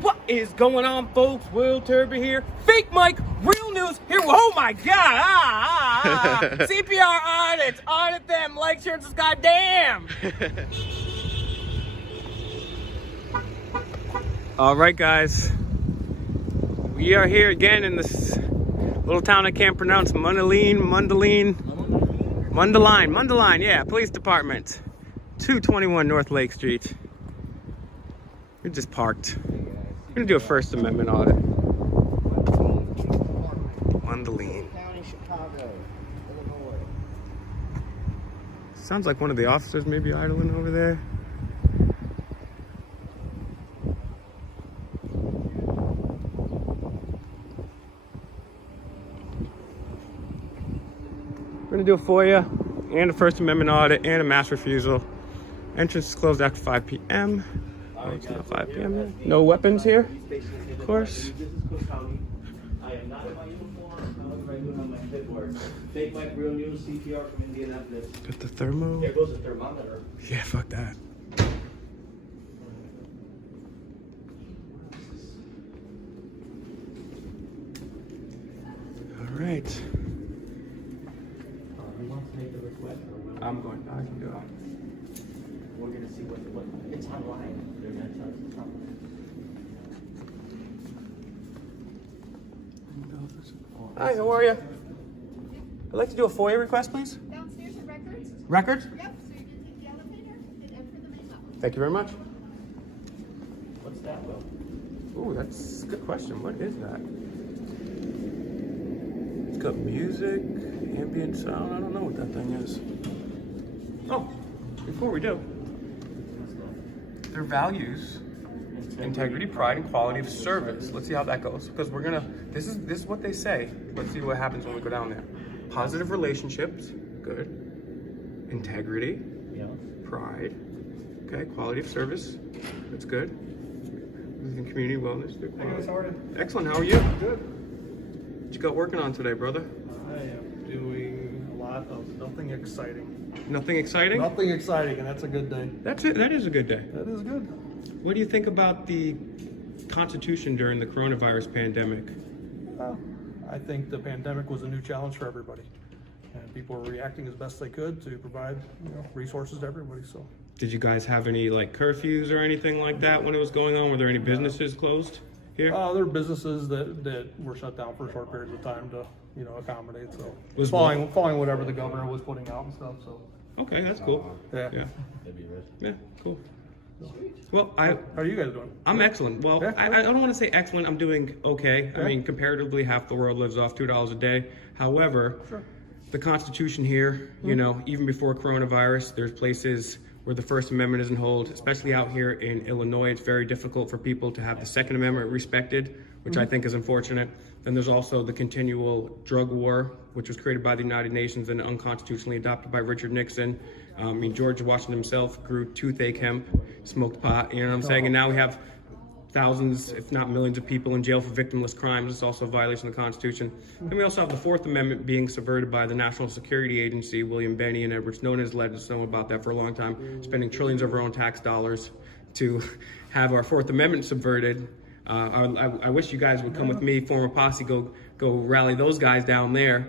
What is going on, folks? Will Turby here. Fake Mike, real news here. Oh my God! CPR audits, audit them, like, share, and subscribe. Damn. All right, guys. We are here again in this little town I can't pronounce. Mundelein, yeah, police department. 221 North Lake Street. We're just parked. We're gonna do a First Amendment audit. Mundelein. County, Chicago, Illinois. Sounds like one of the officers may be idling over there. We're gonna do a FOIA and a First Amendment audit and a mass refusal. Entrance is closed after 5 p.m. Oh, it's not 5 p.m. yet. No weapons here, of course. I am not in my uniform, however, I do have my clipboard. Fake Mike, real news, CPR from Indianapolis. Got the thermo. There goes the thermometer. Yeah, fuck that. All right. Who wants to make the request? Or will I'm going. I can do it. we're going to see what it's online. They're going to tell us it's online. Hi, how are you? I'd like to do a FOIA request, please. Downstairs at Records? Records? Yep, so you're gonna take the elevator and enter the main level. Thank you very much. What's that, Will? Ooh, that's a good question. What is that? It's got music, ambient sound. I don't know what that thing is. Oh, before we do, their values, integrity, pride, and quality of service. Let's see how that goes. Because we're gonna, this is what they say. Let's see what happens when we go down there. Positive relationships, good. Integrity, Yeah. pride, okay. Quality of service, that's good. Community wellness, good Hey guys, quality. how are you? Excellent, how are you? Good. What you got working on today, brother? I am doing a lot of nothing exciting. Nothing exciting? Nothing exciting, and that's a good day. That's it, that is a good day. That is good. What do you think about the Constitution during the coronavirus pandemic? I think the pandemic was a new challenge for everybody, and people were reacting as best they could to provide, resources to everybody. So, Did you guys have any like curfews or anything like that when it was going on? Were there any businesses closed here? there were businesses that were shut down for short periods of time to, accommodate. So, Was following whatever the governor was putting out and stuff. So, Okay, that's cool. yeah. Yeah, That'd be rich. yeah, cool. Well, How are you guys doing? I'm excellent. Well, Yeah. I don't want to say excellent. I'm doing okay. I Yeah. mean, comparatively, half the world lives off $2 a day. However, Sure. the Constitution here, even before coronavirus, there's places where the First Amendment isn't held, especially out here in Illinois. It's very difficult for people to have the Second Amendment respected, which I think is unfortunate. Then there's also the continual drug war, which was created by the United Nations and unconstitutionally adopted by Richard Nixon. George Washington himself grew toothache hemp, smoked pot, you know what I'm saying? And now we have thousands, if not millions of people in jail for victimless crimes. It's also a violation of the Constitution. Then we also have the Fourth Amendment being subverted by the National Security Agency, William Benny and Edward Snowden has led us know about that for a long time, spending trillions of our own tax dollars to have our Fourth Amendment subverted. I wish you guys would come with me, form a posse, go rally those guys down there,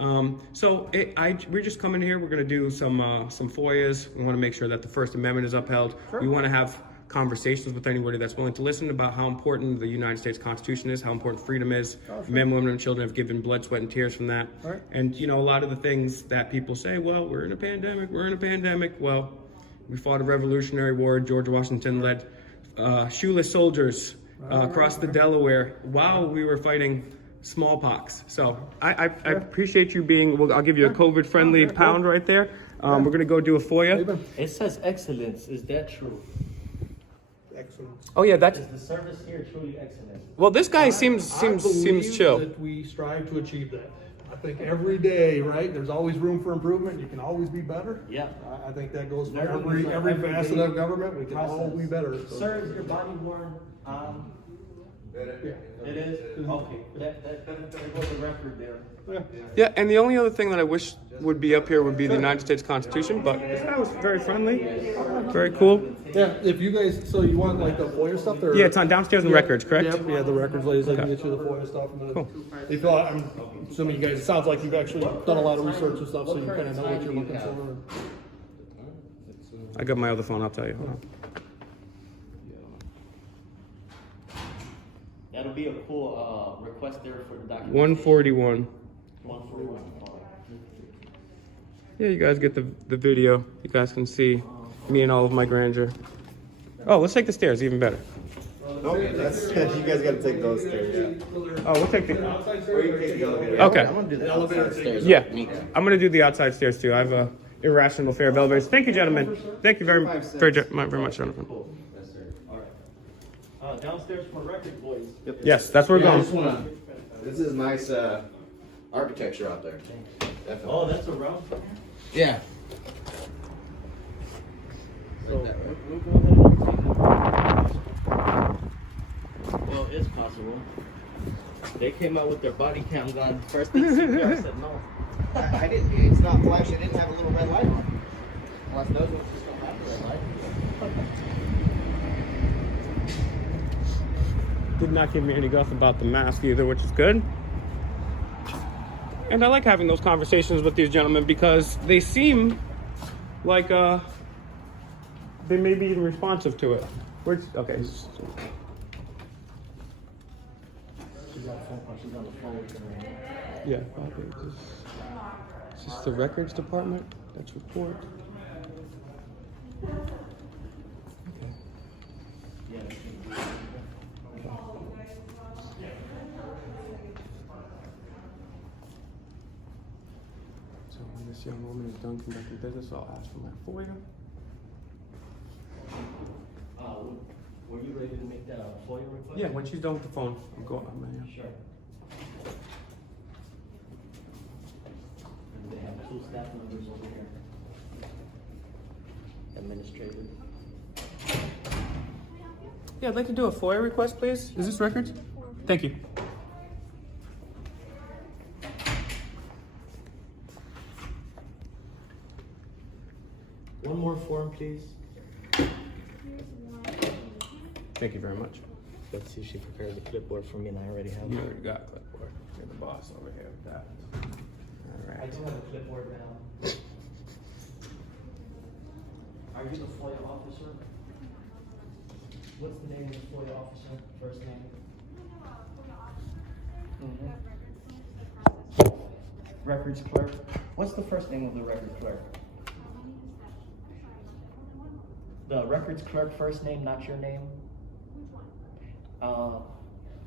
we're just coming here. We're going to do some FOIAs. We want to make sure that the First Amendment is upheld. Sure. We want to have conversations with anybody that's willing to listen about how important the United States Constitution is, how important freedom is. Oh, sure. Men, women, and children have given blood, sweat, and tears from that. Right. And, a lot of the things that people say, well, we're in a pandemic. Well, we fought a Revolutionary War. George Washington led shoeless soldiers across the Delaware while we were fighting smallpox. So I appreciate you being, I'll give you a COVID-friendly pound right there. We're going to go do a FOIA. It says excellence. Is that true? Excellent. Oh yeah, that's, Is the service here truly excellent? well, this guy seems chill. That we strive to achieve that. I think every day, right? There's always room for improvement. You can always be better. Yeah. I think that goes for Learning is every an facet everyday of government. We can all process. be better. So. Sir, is your body worn? It is? Okay, there goes the record there. Yeah, and the only other thing that I wish would be up here would be the United States Constitution, but this guy was very friendly, very cool. Yeah, if you guys, so you want like the FOIA stuff? Or? Yeah, it's on downstairs in records, correct? Yep, yeah, the records ladies, I can get you the FOIA stuff. And the, if you, I'm assuming you guys, it sounds like you've actually done a lot of research and stuff, so you kind of know what you're looking for. I got my other phone, I'll tell you. Hold on. That'll be a cool request there for the document. 141. 141. Yeah, you guys get the video. You guys can see me and all of my grandeur. Oh, let's take the stairs, even better. Okay, that's you guys got to take those stairs. Oh, we'll take the... Or you can take the elevator. Okay. I'm gonna do the elevator stairs. Yeah, I'm gonna do the outside stairs too. I have a irrational fear of elevators. Thank you, gentlemen. Thank you very much, Jonathan. Cool. Yes, sir. All right. Downstairs for record, boys. Yes, that's where we're I just going. wanna. This is nice architecture out there. Definitely. Oh, that's a round. Yeah. So we'll go ahead and take it. Well, it's possible. They came out with their body cam gun. First thing CPR said no. I didn't. It's not flash. It didn't have a little red light on. Unless those ones just don't have the red light. Did not give me any guff about the mask either, which is good. And I like having those conversations with these gentlemen because they seem like they may be even responsive to it. Which, okay. She's on the phone with them. Yeah, okay. Is this the records department? That's report. Okay. Yeah. So when this young woman is done conducting business, I'll ask for my FOIA. Were you ready to make that a FOIA request? Yeah, when she's done with the phone, I'm going. Sure. And they have 2 staff members over here. Administrative. Yeah, I'd like to do a FOIA request, please. Is this records? Thank you. One more form, please. Thank you very much. Let's see if she prepares a clipboard for me, and I already have You it. already got a clipboard. You're the boss over here with that. All I right. do have a clipboard now. Are you the FOIA officer? What's the name of the FOIA officer? First name? Records clerk. What's the first name of the record clerk? The records clerk first name, not your name?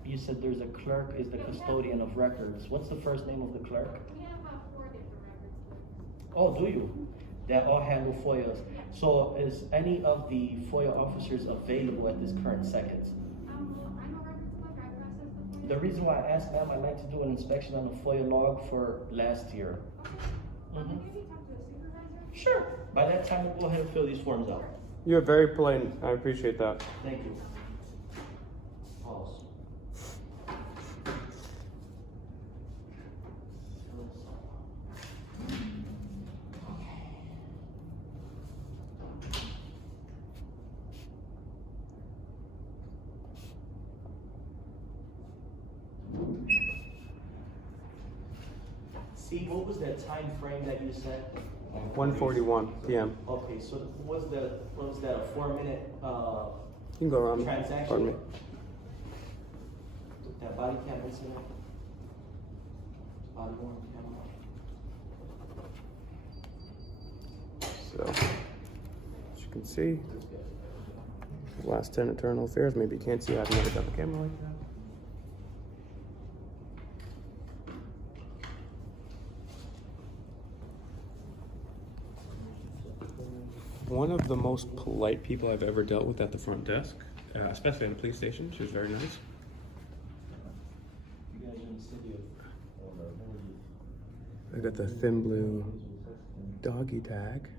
You said there's a clerk is the custodian of records. What's the first name of the clerk? We have 4 different records. Oh, do you? That all handle FOIAs. So is any of the FOIA officers available at this current second? I'm a records clerk. I process the The reason why I asked, ma'am, I'd like to do an inspection on the FOIA log for last year. Maybe talk to the supervisor. Sure. By that time, we'll go ahead and fill these forms out. You're very polite. I appreciate that. Thank you. Pause. See, what was that time frame that you set? 1:41 p.m. Okay, so what was that, a 4-minute, You can go around. transaction? Pardon me. That body cam incident? Body worn camera? So, as you can see, the last 10 internal affairs. Maybe you can't see. I've never done a camera like that. One of the most polite people I've ever dealt with at the front desk, especially at a police station. She was very nice. You guys are in the city of, I got the thin blue doggy tag.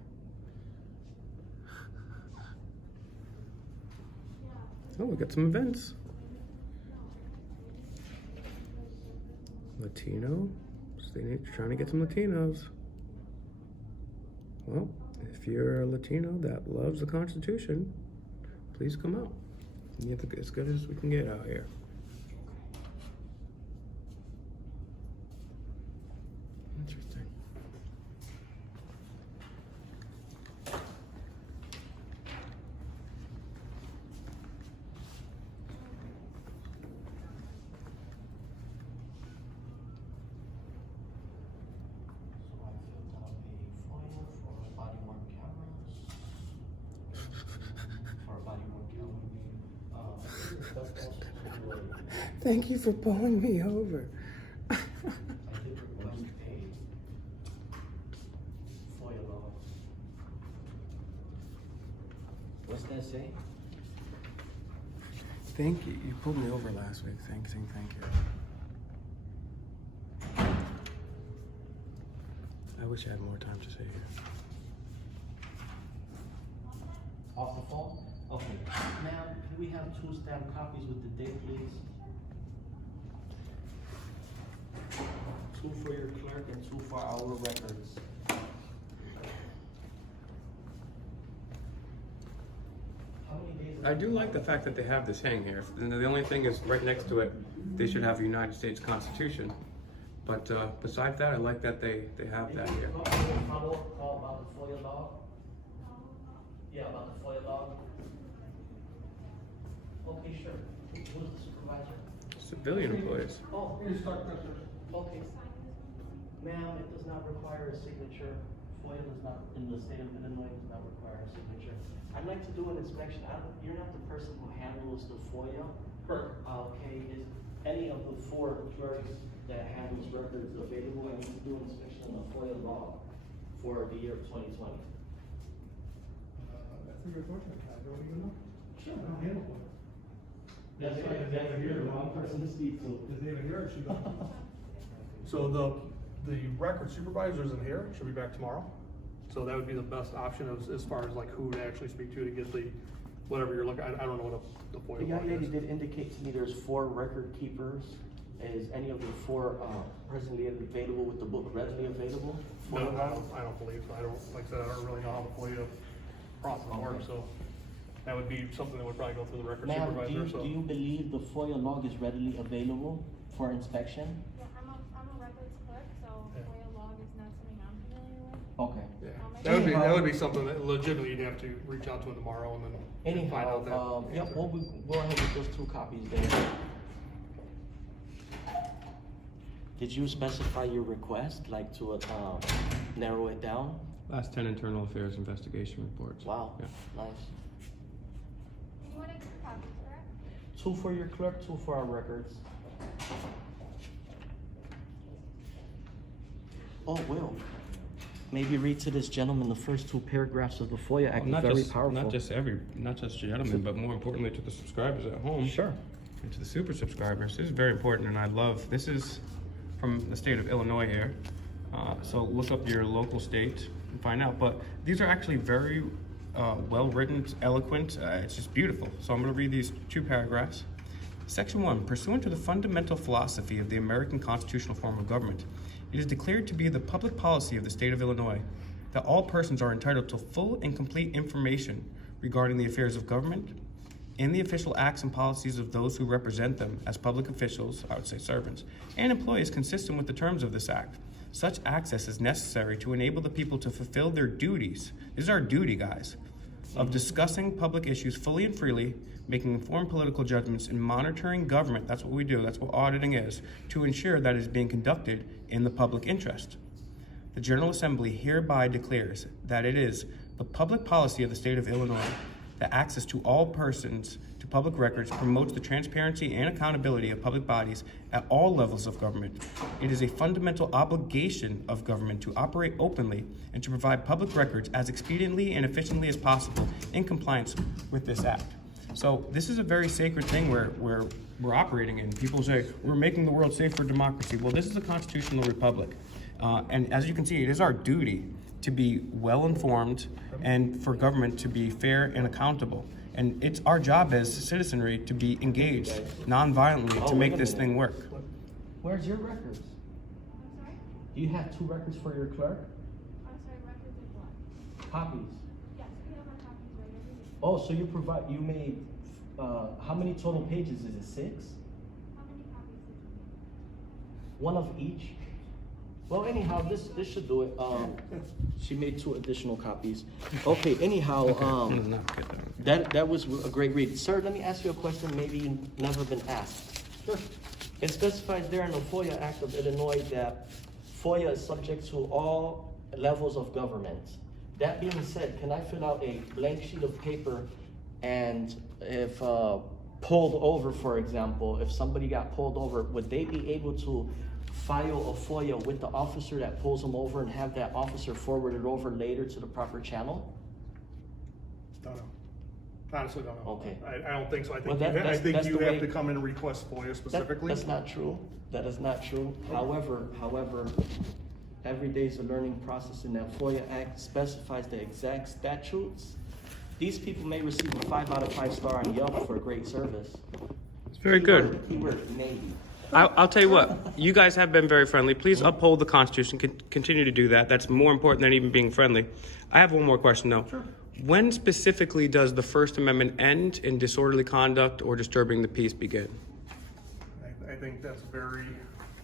Oh, we got some events. Latino? So they're trying to get some Latinos. Well, if you're a Latino that loves the Constitution, please come out. You have as good as we can get out here. Interesting. So I filled out a FOIA for body worn cameras. For a body worn camera. Thank you for pulling me over. I did request a FOIA log. What's that say? Thank you. You pulled me over last week. Thank you. I wish I had more time to say here. Off the phone? Okay. Ma'am, can we have 2 stamped copies with the date, please? 2 for your clerk and 2 for our records. How many days? I do like the fact that they have this hang here. And the only thing is, right next to it, they should have a United States Constitution. But besides that, I like that they have that here. Follow-up call about the FOIA log? Yeah, about the FOIA log? Okay, sure. Who's the supervisor? Civilian employees. Oh, okay. Ma'am, it does not require a signature. FOIA does not, in the state of Illinois, does not require a signature. I'd like to do an inspection. You're not the person who handles the FOIA. Correct. Okay, is any of the 4 clerks that handles records available? I need to do an inspection on the FOIA log for the year of 2020. That's a good question. I don't even know. Sure. I don't handle one. That's right, you're the wrong person to speak to. Is David here or she gone? So the record supervisor isn't here, she'll be back tomorrow. So that would be the best option as far as like who to actually speak to get the, whatever you're looking, I don't know what the The FOIA young log lady is. did indicate to me there's 4 record keepers. Is any of the 4 presently available with the book readily available? No, I don't believe so. I don't, like I said, I don't really know how the FOIA process works, so that would be something that would probably go through the record Ma'am, supervisor, so. do you believe the FOIA log is readily available for inspection? Yeah, I'm a records clerk, so Yeah. FOIA log is not something I'm familiar with. Okay. Yeah, that would be something that legitimately you'd have to reach out to him tomorrow and then find Anyhow, out that. yep, answer. we'll go ahead with those 2 copies there. Did you specify your request, like to narrow it down? Last 10 internal affairs investigation reports. Wow, Yeah. nice. You wanted 2 copies, correct? 2 for your clerk, 2 for our records. Oh, Will, maybe read to this gentleman the first 2 paragraphs of the FOIA Act. Not Very just, powerful. not just gentlemen, but more importantly to the subscribers at home. Sure. And to the super subscribers. This is very important, and I love, this is from the state of Illinois here. So look up your local state and find out. But these are actually very well-written, eloquent. It's just beautiful. So I'm gonna read these 2 paragraphs. Section 1, pursuant to the fundamental philosophy of the American constitutional form of government, it is declared to be the public policy of the state of Illinois that all persons are entitled to full and complete information regarding the affairs of government and the official acts and policies of those who represent them as public officials, I would say servants, and employees consistent with the terms of this act. Such access is necessary to enable the people to fulfill their duties. This is our duty, guys, of discussing public issues fully and freely, making informed political judgments, and monitoring government. That's what we do. That's what auditing is, to ensure that it is being conducted in the public interest. The General Assembly hereby declares that it is the public policy of the state of Illinois that access to all persons to public records promotes the transparency and accountability of public bodies at all levels of government. It is a fundamental obligation of government to operate openly and to provide public records as expediently and efficiently as possible in compliance with this act. So this is a very sacred thing where we're operating in. People say, we're making the world safe for democracy. Well, this is a constitutional republic. And as you can see, it is our duty to be well-informed and for government to be fair and accountable. And it's our job as citizenry to be engaged non-violently to make this thing work. Where's your records? I'm sorry? Do you have 2 records for your clerk? I'm sorry, records of what? Copies. Yes, we have our copies right every week. Oh, so you made, how many total pages? Is it 6? How many copies did you make? 1 of each? Well, anyhow, this should do it. She made 2 additional copies. Okay, anyhow, Let's not forget that one. that was a great read. Sir, let me ask you a question maybe you've never been asked. Sure. It specifies there in the FOIA Act of Illinois that FOIA is subject to all levels of government. That being said, can I fill out a blank sheet of paper, and if pulled over, for example, if somebody got pulled over, would they be able to file a FOIA with the officer that pulls them over and have that officer forward it over later to the proper channel? Don't know. Honestly, don't know. Okay. I don't think so. I Well, think that's you the have way- to come in and request FOIA specifically. That's not true. That is not true. However, every day is a learning process, and that FOIA Act specifies the exact statutes. These people may receive a 5 out of 5 star on Yelp for great service. It's very good. Keyword, maybe. I'll tell you what, you guys have been very friendly. Please uphold the Constitution. Continue to do that. That's more important than even being friendly. I have one more question, though. Sure. When specifically does the First Amendment end and disorderly conduct or disturbing the peace begin? I think that's a very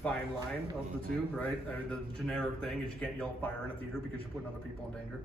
fine line of the two, right? I mean, the generic thing is you can't yell fire in a theater because you're putting other people in danger.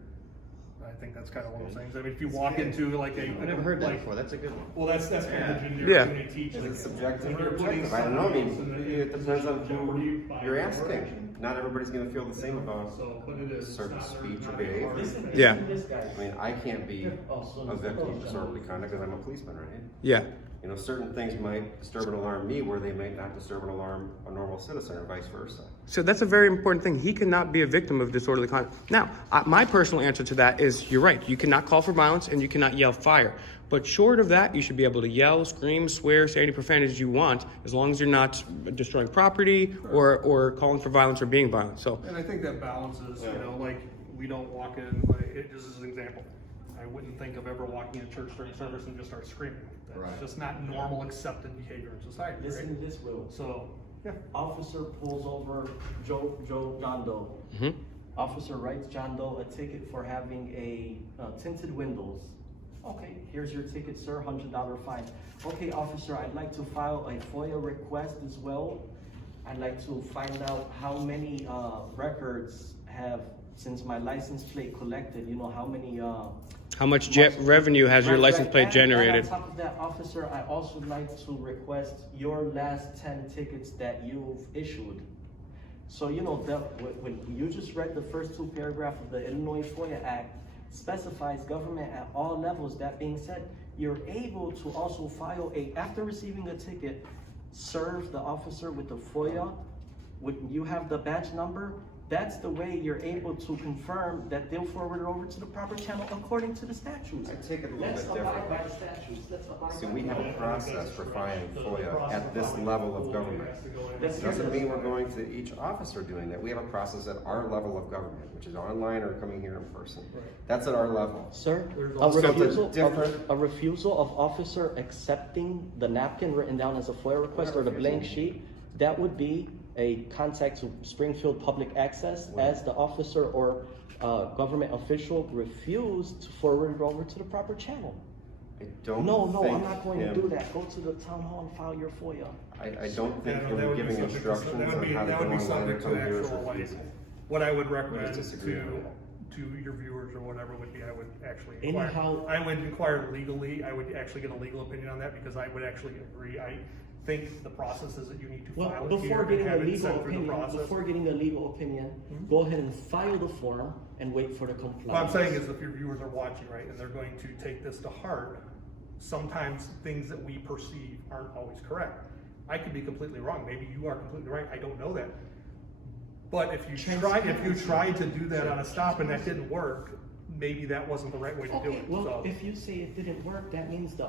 I think that's kind of one of those things. I mean, if you walk into like a, I've never heard that like, before. That's a good one. well, that's kind of the generic Yeah. thing they teach. Is like, it subjective when or you're putting objective? I don't know. I mean, somebody else in it depends on jeopardy who by you're your asking. action. Not everybody's gonna feel the same about So, but it is. it's certain not- speech not or very behavior. hard. Listen, Yeah. listen to this guy. I mean, I can't be a victim of disorderly conduct because I'm a policeman, right? Yeah. You know, certain things might disturb and alarm me where they might not disturb and alarm a normal citizen or vice versa. So that's a very important thing. He cannot be a victim of disorderly conduct. Now, my personal answer to that is you're right. You cannot call for violence and you cannot yell fire. But short of that, you should be able to yell, scream, swear, say any profanities you want, as long as you're not destroying property or calling for violence or being violent. So, And I think that balances, you know, like, we don't walk in, like, this is an example. I wouldn't think of ever walking in church during service and just start screaming. That's Right. just not normal accepted behavior in society, Listen right? to this, Will. So, yeah. Officer pulls over John Doe. Officer writes John Doe a ticket for having a tinted windows. Okay, here's your ticket, sir, $100 fine. Okay, officer, I'd like to file a FOIA request as well. I'd like to find out how many records have, since my license plate collected, you know, how many how much revenue has your license plate And generated? on top of that, officer, I also like to request your last 10 tickets that you've issued. So, you know, when you just read the first 2 paragraphs of the Illinois FOIA Act, specifies government at all levels. That being said, you're able to also file after receiving a ticket, serve the officer with the FOIA. When you have the badge number, that's the way you're able to confirm that they'll forward it over to the proper channel according to the statutes. I take it a little Let's bit abide by different. the statutes. Let's abide See, by we have a process for filing FOIA at this level of government. Let's It hear doesn't this. mean we're going to each officer doing that. We have a process at our level of government, which is online or coming here in person. That's at our level. Sir, also a refusal of officer accepting the napkin written down as a FOIA request or the blank sheet, that would be a contact to Springfield Public Access as the officer or government official refused to forward it over to the proper channel. I don't No, think I'm not going to him- do that. Go to the town hall and file your FOIA. I don't think Yeah, no, him that would be giving subject to- instructions that would on be- how to that go would be online or subject to come here is actual, like, refusing. What I would recommend disagree with to your viewers or whatever would be, I would actually Anyhow- inquire. I would inquire legally. I would actually get a legal opinion on that because I would actually agree. I think the process is that you need to Well, file it before here and getting a have it legal sent through the opinion, process. go ahead and file the form and wait for the compliance. What I'm saying is if your viewers are watching, right, and they're going to take this to heart, sometimes things that we perceive aren't always correct. I could be completely wrong. Maybe you are completely right. I don't know that. But if you tried to do that on a stop and that didn't work, maybe that wasn't the right way to do Okay, it. well, So, if you say it didn't work, that means the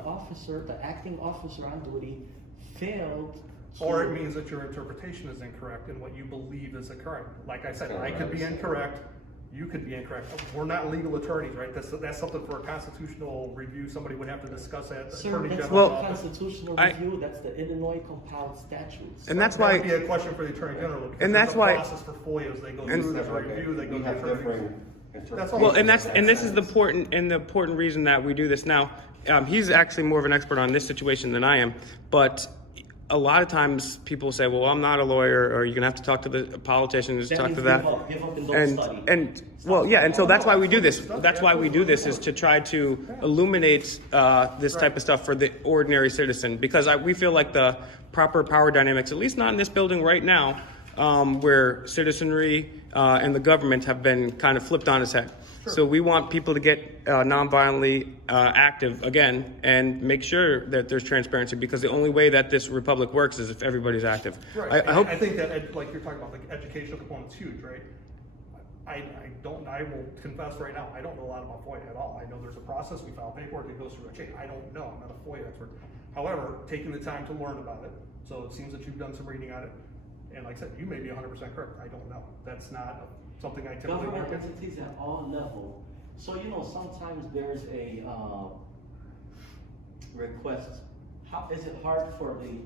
acting officer on duty failed to. or it means that your interpretation is incorrect and what you believe is correct. Like I said, I could be incorrect. you could be incorrect. We're not legal attorneys, right? That's something for a constitutional review. Somebody would have to discuss at Sir, Attorney that's General's not a office. constitutional I- review, that's the Illinois compiled statutes. And that's That would why, be a question for the Attorney General. because And there's that's a why- process for FOIAs. They go And- through, there's a review, they go We have through. different That's all. well, and this is the important reason that we do this now. He's actually more of an expert on this situation than I am, but a lot of times people say, well, I'm not a lawyer, or you're gonna have to talk to the politicians, That talk means to that. give up and don't study. And well, yeah, and so that's why we do this. That's why we do this, is to try to illuminate this type of stuff for the ordinary citizen, because we feel like the proper power dynamics, at least not in this building right now, where citizenry and the government have been kind of flipped on its head. So we want people to get nonviolently active again and make sure that there's transparency, because the only way that this republic works is if everybody's active. Right. I hope. I think that, like you're talking about, like educational component's huge, right? I will confess right now, I don't know a lot about FOIA at all. I know there's a process, we file paperwork, it goes through a chain. I don't know, I'm not a FOIA expert. However, taking the time to learn about it, so it seems that you've done some reading on it. And like I said, you may be 100% correct, I don't know. That's not something I typically Government work in. entities at all levels. So, you know, sometimes there's a, request. How, is it hard for the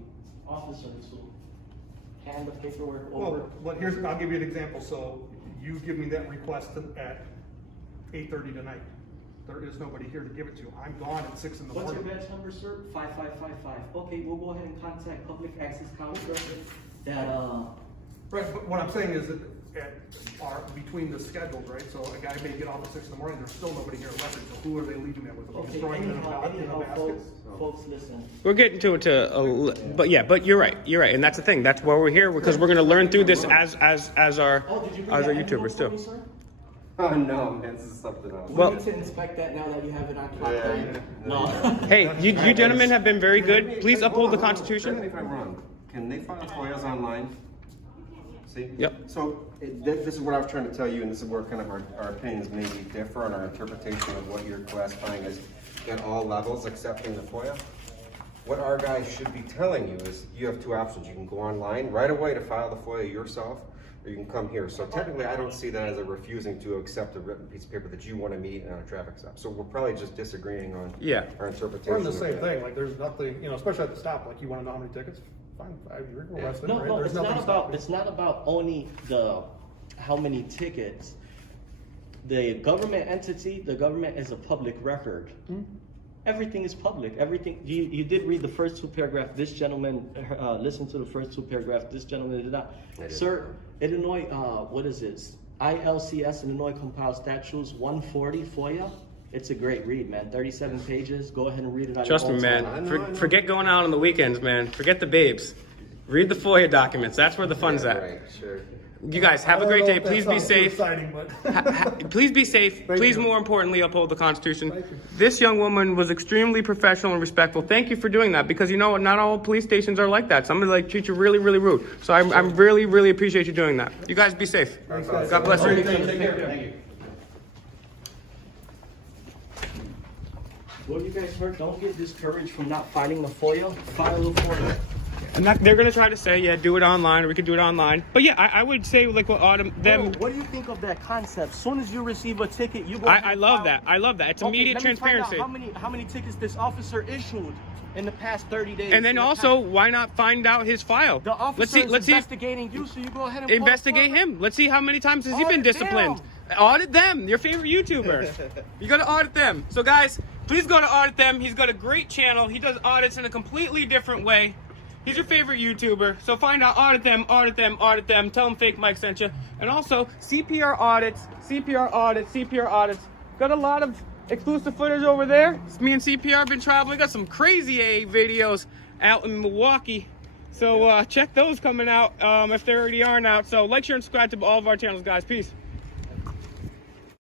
officer to hand the paperwork over? Well, I'll give you an example. So you give me that request at 8:30 tonight. There is nobody here to give it to. I'm gone at 6 in the What's your morning. badge number, sir? 5555. Okay, we'll go ahead and contact Public Access Council that, Right, but what I'm saying is that between the schedules, right? So a guy may get off at 6 in the morning, there's still nobody here at record, so who are they leaving that with? Are they okay, just throwing it in a anyhow, basket? folks, listen. We're getting to it but you're right, and that's the thing. That's why we're here, because we're going to learn through this as our Oh, did you bring as our that envelope YouTubers for me, too. sir? Oh, no, man, this is something else. Well- We need to inspect that now that you have it on top. Yeah, right? yeah. No. Hey, you gentlemen have been very good. Please uphold the Correct me Constitution. if I'm wrong. Can they file FOIAs online? See? Yep. So this is what I was trying to tell you, and this is where kind of our opinions maybe differ on our interpretation of what you're classifying as at all levels accepting the FOIA. What our guys should be telling you is you have two options. You can go online right away to file the FOIA yourself, or you can come here. So technically, I don't see that as a refusing to accept a written piece of paper that you want to meet on a traffic stop. So we're probably just disagreeing on our interpretation. We're in the of same that. thing, like there's nothing, especially at the stop, like you wanna know how many tickets? Fine, you're arrested, No, right? no, There's it's nothing not stopping about, you. it's not about only how many tickets. The government entity, the government is a public record. Everything is public, everything, you did read the first two paragraphs, this gentleman, listened to the first two paragraphs, this gentleman did not. I did. Sir, Illinois, what is this? ILCS, Illinois Compiled Statutes, 140 FOIA. It's a great read, man, 37 pages, go ahead and read it on your Trust me, own time. man. I know. Forget going out on the weekends, man. Forget the babes. Read the FOIA documents. That's where the fun's Yeah, at. right, sure. You guys have a I don't great know day. if that Please be sounds too safe. exciting, but Please be safe. Thank Please, you. more importantly, uphold the Constitution. Thank you. This young woman was extremely professional and respectful. Thank you for doing that, because you know what? Not all police stations are like that. Some of them treat you really, really rude. So I really, really appreciate you doing that. You guys be safe. Thanks, guys. God bless you. Take care. Thank you. Well, you guys heard, don't get discouraged from not filing the FOIA, file the FOIA. They're gonna try to say, yeah, do it online, or we could do it online. But yeah, I would say like what Autumn them. Bro, what do you think of that concept? As soon as you receive a ticket, you go. I love that. I love that. It's Okay, immediate let me find out transparency. how many tickets this officer issued in the past 30 days? And then In the also, past- why not find out his file? the officer is Let's see. investigating you, so you go ahead and pull Investigate forward. him. Let's see how many times has he been Audit disciplined. Audit them. Your favorite YouTuber. You gotta audit them. So guys, please go to audit them. He's got a great channel. He does audits in a completely different way. He's your favorite YouTuber. So find out, audit them, audit them, audit them. Tell them Fake Mike sent you. And also, CPR audits, CPR audits, CPR audits. Got a lot of exclusive footage over there. Me and CPR have been traveling. Got some crazy AA videos out in Milwaukee. So check those coming out if they already aren't out. So like, share, and subscribe to all of our channels, guys. Peace.